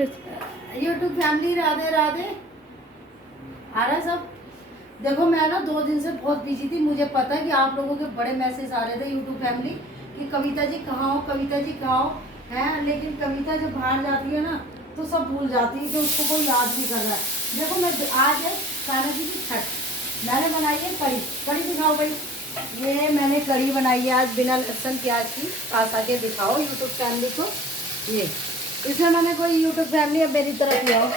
YouTube family Radhe Radhe. आ रहा है सब। देखो मैं ना 2 दिन से बहुत बिजी थी। मुझे पता है कि आप लोगों के बड़े मैसेज आ रहे थे यूट्यूब फैमिली कि कविता जी कहाँ हो, कविता जी कहाँ हो, हैं। लेकिन कविता जब बाहर जाती है ना तो सब भूल जाती है कि उसको कोई याद नहीं कर रहा है। देखो मैं आज है कान्हा जी की छठ, मैंने बनाई है कड़ी। कड़ी दिखाओ भाई। ये मैंने कड़ी बनाई है आज बिना लहसुन प्याज की। पास आके दिखाओ यूट्यूब फैमिली को। ये इसमें मैंने कोई यूट्यूब फैमिली अब मेरी तरफ किया हो,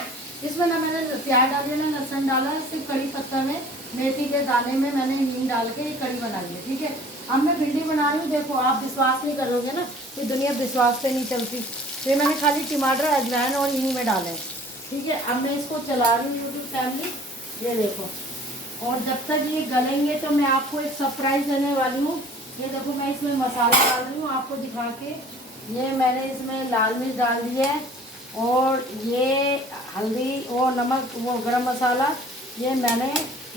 इसमें ना मैंने प्याज डाली ना लहसुन डाला, सिर्फ कड़ी पत्ता में मेथी के दाने में मैंने हींग डाल के ये कड़ी बनाई है। ठीक है, अब मैं भिंडी बना रही हूँ। देखो आप विश्वास नहीं करोगे ना कि दुनिया विश्वास पे नहीं चलती। तो ये मैंने खाली टमाटर अजवाइन और हींग में डाले। ठीक है, अब मैं इसको चला रही हूँ यूट्यूब फैमिली। ये देखो, और जब तक ये गलेंगे तो मैं आपको एक सरप्राइज देने वाली हूँ। ये देखो मैं इसमें मसाला डाल रही हूँ आपको दिखा के। ये मैंने इसमें लाल मिर्च डाल दी है, और ये हल्दी और नमक वो गरम मसाला ये मैंने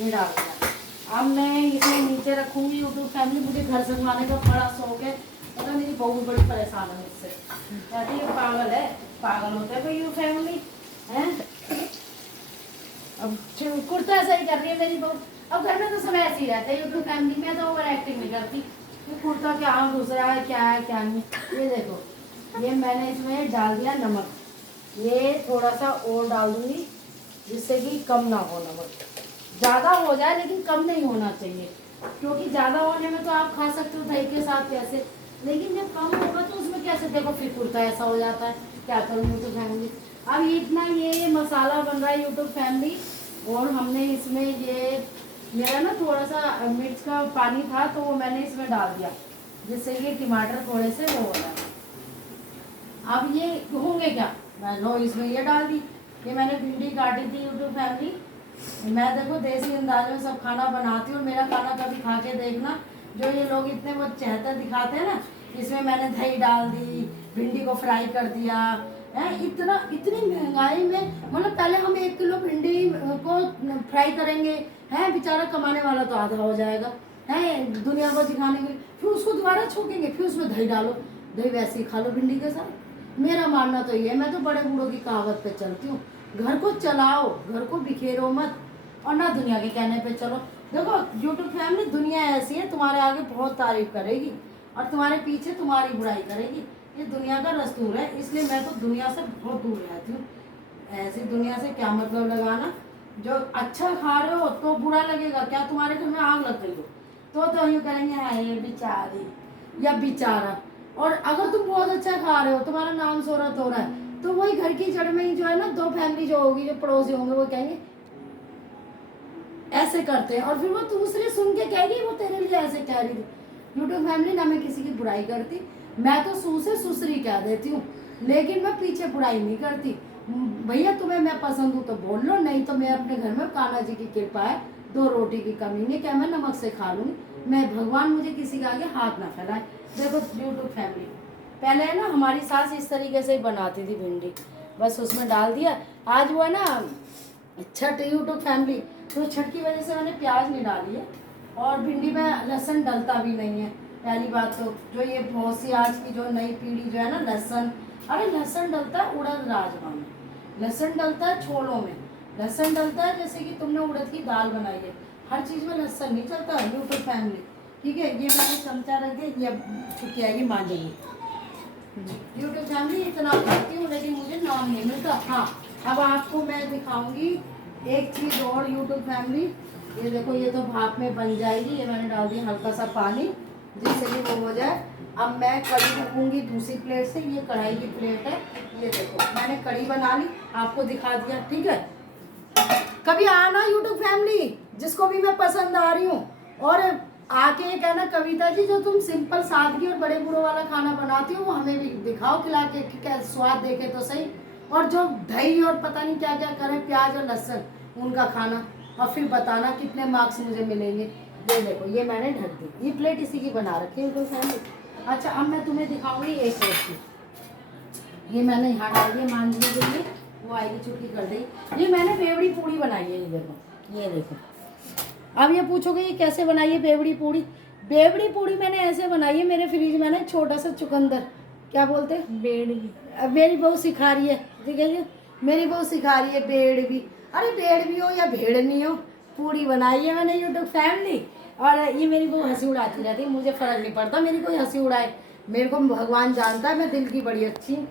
ये डाल दिया। अब मैं इसे नीचे रखूँगी यूट्यूब फैमिली। मुझे घर संभालने का बड़ा शौक है, पता मेरी बहुत बड़ी परेशान है इससे। कहती है पागल है, पागल होता है कोई यू फैमिली है। अब कुर्ता ऐसा ही कर रही है मेरी बहू। अब घर में तो सब ऐसे ही रहते हैं यूट्यूब फैमिली में, तो ओवर एक्टिंग नहीं करती। ये कुर्ता क्या घुस रहा है, क्या है क्या नहीं। ये देखो, ये मैंने इसमें डाल दिया नमक। ये थोड़ा सा और डाल दूंगी जिससे कि कम ना हो नमक। ज़्यादा हो जाए लेकिन कम नहीं होना चाहिए, क्योंकि ज़्यादा होने में तो आप खा सकते हो दही के साथ कैसे, लेकिन जब कम होगा तो उसमें कैसे। देखो फिर कुर्ता ऐसा हो जाता है, क्या करूँ यूट्यूब फैमिली। अब इतना ये मसाला बन रहा है यूट्यूब फैमिली। और हमने इसमें ये मेरा ना थोड़ा सा मिर्च का पानी था तो वो मैंने इसमें डाल दिया, जिससे ये टमाटर थोड़े से वो हो रहा है। अब ये होंगे क्या, मैंने इसमें ये डाल दी। ये मैंने भिंडी काटी थी यूट्यूब फैमिली। मैं देखो देसी अंदाज में सब खाना बनाती हूँ। मेरा खाना कभी खा के देखना। जो ये लोग इतने वो चहते दिखाते हैं ना, इसमें मैंने दही डाल दी, भिंडी को फ्राई कर दिया है। इतनी महंगाई में, मतलब पहले हम 1 किलो भिंडी को फ्राई करेंगे है, बेचारा कमाने वाला तो आधा हो जाएगा है दुनिया को दिखाने के लिए। फिर उसको दोबारा छोकेंगे, फिर उसमें दही डालो, दही वैसे ही खा लो भिंडी के साथ। मेरा मानना तो ये है, मैं तो बड़े बूढ़ों की कहावत पे चलती हूँ, घर को चलाओ, घर को बिखेरो मत, और ना दुनिया के कहने पे चलो। देखो यूट्यूब फैमिली दुनिया ऐसी है, तुम्हारे आगे बहुत तारीफ करेगी और तुम्हारे पीछे तुम्हारी बुराई करेगी। ये दुनिया का दस्तूर है, इसलिए मैं तो दुनिया से बहुत दूर रहती हूँ। ऐसी दुनिया से क्या मतलब लगाना। जो अच्छा खा रहे हो तो बुरा लगेगा क्या, तुम्हारे घर में आग लग गई हो तो यूँ करेंगे हाँ ये बेचारी या बेचारा। और अगर तुम बहुत अच्छा खा रहे हो, तुम्हारा नाम शोहरत हो रहा है, तो वही घर की जड़ में ही जो है ना 2 फैमिली जो होगी, जो पड़ोसी होंगे, वो कहेंगे ऐसे करते हैं, और फिर वो दूसरे सुन के कहेगी वो तेरे लिए ऐसे कह रही थी। यूट्यूब फैमिली ना मैं किसी की बुराई करती, मैं तो सू से सुसरी कह देती हूँ, लेकिन मैं पीछे बुराई नहीं करती। भैया तुम्हें मैं पसंद हूँ तो बोल लो, नहीं तो मैं अपने घर में कान्हा जी की कृपा है, 2 रोटी की कमी नहीं, क्या मैं नमक से खा लूँगी। मैं भगवान मुझे किसी के आगे हाथ ना फैलाए। देखो यूट्यूब फैमिली पहले है ना हमारी सास इस तरीके से ही बनाती थी भिंडी, बस उसमें डाल दिया। आज वो है ना छठ यूट्यूब फैमिली, तो छठ की वजह से मैंने प्याज नहीं डाली है, और भिंडी में लहसुन डलता भी नहीं है। पहली बात तो जो ये बहुत सी आज की जो नई पीढ़ी जो है ना, लहसुन, अरे लहसुन डलता है उड़द राजमा में, लहसुन डलता है छोलों में, लहसुन डलता है जैसे कि तुमने उड़द की दाल बनाई है, हर चीज़ में लहसुन नहीं चलता यूट्यूब फैमिली। ठीक है, ये मैंने चमचा रख दिया, ये चुकी है, ये मांझेगी यूट्यूब फैमिली। इतना करती हूँ लेकिन मुझे नाम नहीं मिलता। हाँ, अब आपको मैं दिखाऊंगी एक चीज़ और यूट्यूब फैमिली। ये देखो, ये तो भाप में बन जाएगी। ये मैंने डाल दिया हल्का सा पानी जिससे कि वो हो जाए। अब मैं कड़ी रखूँगी दूसरी प्लेट से, ये कढ़ाई की प्लेट है। ये देखो मैंने कड़ी बना ली, आपको दिखा दिया। ठीक है, कभी आना यूट्यूब फैमिली जिसको भी मैं पसंद आ रही हूँ, और आके ये कहना कविता जी जो तुम सिंपल सादगी और बड़े बूढ़ों वाला खाना बनाती हो वो हमें भी दिखाओ खिला के, क्या स्वाद देखे तो सही। और जो दही और पता नहीं क्या क्या करें, प्याज और लहसुन उनका खाना, और फिर बताना कितने मार्क्स मुझे मिलेंगे। ये देखो, ये मैंने ढक दी, ये प्लेट इसी की बना रखी है यूट्यूब फैमिली। अच्छा, अब मैं तुम्हें दिखाऊंगी एक रेसिपी। ये मैंने यहाँ डाल दिया मांझने के लिए, वो आएगी चुटकी कर दी। ये मैंने पेवड़ी पूड़ी बनाई है, ये देखो, ये देखो। अब ये पूछोगे ये कैसे बनाई है बेवड़ी पूड़ी। बेवड़ी पूड़ी मैंने ऐसे बनाई है, मेरे फ्रिज में ना छोटा सा चुकंदर, क्या बोलते हैं, अब मेरी बहू सिखा रही है, ठीक है जी, मेरी बहू सिखा रही है भेड़ भी, अरे भेड़ भी हो या भेड़ नहीं हो, पूरी बनाई है मैंने यूट्यूब फैमिली। और ये मेरी बहू हंसी उड़ाती रहती है, मुझे फर्क नहीं पड़ता मेरी कोई हंसी उड़ाए, मेरे को भगवान जानता है मैं दिल की बड़ी अच्छी हूँ।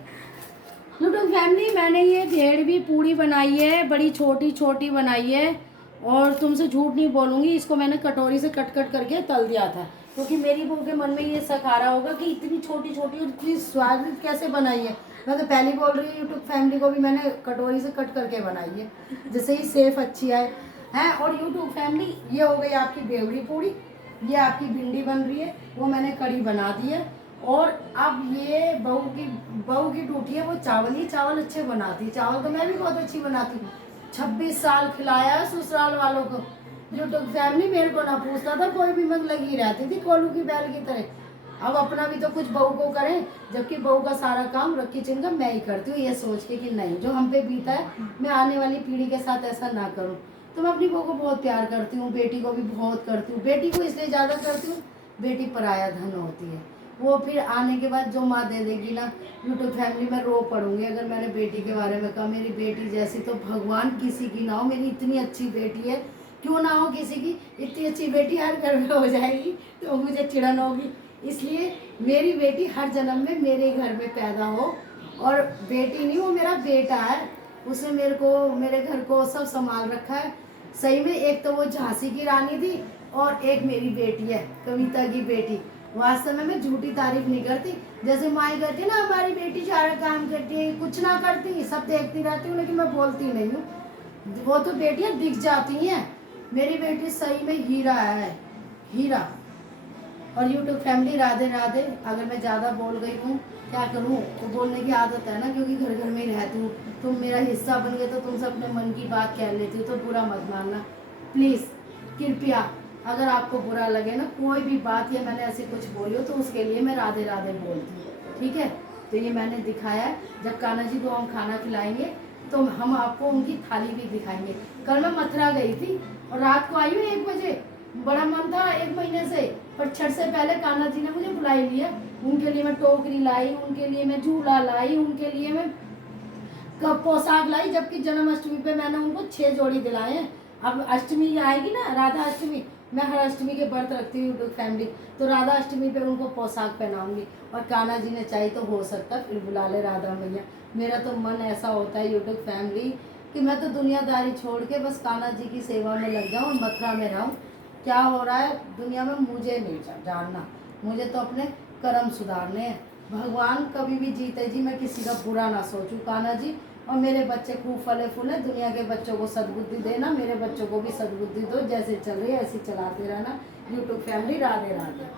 यूट्यूब फैमिली मैंने ये भेड़ भी पूरी बनाई है, बड़ी छोटी छोटी बनाई है, और तुमसे झूठ नहीं बोलूँगी, इसको मैंने कटोरी से कट कट करके तल दिया था, क्योंकि मेरी बहू के मन में ये शक आ रहा होगा कि इतनी छोटी छोटी और इतनी स्वादिष्ट कैसे बनाई है। मैं तो पहले बोल रही हूँ यूट्यूब फैमिली को भी मैंने कटोरी से कट करके बनाई है, जिससे ही सेफ अच्छी आए हैं। और यूट्यूब फैमिली ये हो गई आपकी बेवड़ी पूड़ी, ये आपकी भिंडी बन रही है, वो मैंने कड़ी बना दी है। और अब ये बहू की ड्यूटी है, वो चावल ही चावल अच्छे बनाती, चावल तो मैं भी बहुत अच्छी बनाती हूँ, 26 साल खिलाया ससुराल वालों को। यूट्यूब फैमिली मेरे को ना पूछता था कोई भी, मैं लगी रहती थी कोलू की बैल की तरह। अब अपना भी तो कुछ बहू को करें, जबकि बहू का सारा काम रखी चिंगा मैं ही करती हूँ, ये सोच के कि नहीं जो हम पे बीता है मैं आने वाली पीढ़ी के साथ ऐसा ना करूँ। तो मैं अपनी बहू को बहुत प्यार करती हूँ, बेटी को भी बहुत करती हूँ। बेटी को इसलिए ज़्यादा करती हूँ, बेटी पराया धन होती है, वो फिर आने के बाद जो माँ दे देगी ना, यूट्यूब फैमिली में रो पड़ूंगी अगर मैंने बेटी के बारे में कहा। मेरी बेटी जैसी तो भगवान किसी की ना हो, मेरी इतनी अच्छी बेटी है, क्यों ना हो किसी की, इतनी अच्छी बेटी हर घर में हो जाएगी तो मुझे चिड़न होगी। इसलिए मेरी बेटी हर जन्म में मेरे घर में पैदा हो, और बेटी नहीं वो मेरा बेटा है, उसने मेरे घर को सब संभाल रखा है। सही में एक तो वो झांसी की रानी थी, और एक मेरी बेटी है कविता की बेटी। वास्तव में मैं झूठी तारीफ नहीं करती, जैसे माई करती है ना हमारी बेटी सारा काम करती है, कुछ ना करती सब देखती रहती हूँ, लेकिन मैं बोलती नहीं हूँ। वो तो बेटियां दिख जाती हैं, मेरी बेटी सही में हीरा है, हीरा। और यूट्यूब फैमिली राधे राधे। अगर मैं ज़्यादा बोल गई हूँ क्या करूँ, तो बोलने की आदत है ना, क्योंकि घर घर में ही रहती हूँ, तुम मेरा हिस्सा बन गए तो तुमसे अपने मन की बात कह लेती हो, तो बुरा मत मानना प्लीज़, कृपया। अगर आपको बुरा लगे ना कोई भी बात या मैंने ऐसी कुछ बोली हो, तो उसके लिए मैं राधे राधे बोलती हूँ, ठीक है। तो ये मैंने दिखाया है, जब कान्हा जी को हम खाना खिलाएंगे तो हम आपको उनकी थाली भी दिखाएंगे। कल मैं मथुरा गई थी और रात को आई हूँ 1 बजे, बड़ा मन था 1 महीने से, पर छठ से पहले कान्हा जी ने मुझे बुला लिया। उनके लिए मैं टोकरी लाई, उनके लिए मैं झूला लाई, उनके लिए मैं पोशाक लाई, जबकि जन्माष्टमी पे मैंने उनको 6 जोड़ी दिलाए हैं। अब अष्टमी आएगी ना, राधा अष्टमी, मैं हर अष्टमी के व्रत रखती हूँ यूट्यूब फैमिली, तो राधा अष्टमी पे उनको पोशाक पहनाऊंगी। और कान्हा जी ने चाहे तो हो सकता फिर बुला ले राधा मैया। मेरा तो मन ऐसा होता है यूट्यूब फैमिली कि मैं तो दुनियादारी छोड़ के बस कान्हा जी की सेवा में लग जाऊँ, मथुरा में रहूँ। क्या हो रहा है दुनिया में मुझे नहीं जानना, मुझे तो अपने कर्म सुधारने हैं। भगवान कभी भी जीते जी, मैं किसी का बुरा ना सोचूं कान्हा जी। और मेरे बच्चे खूब फले फूले, दुनिया के बच्चों को सद्बुद्धि देना, मेरे बच्चों को भी सद्बुद्धि दो, जैसे चल रही है ऐसे चलाते रहना। YouTube family Radhe Radhe.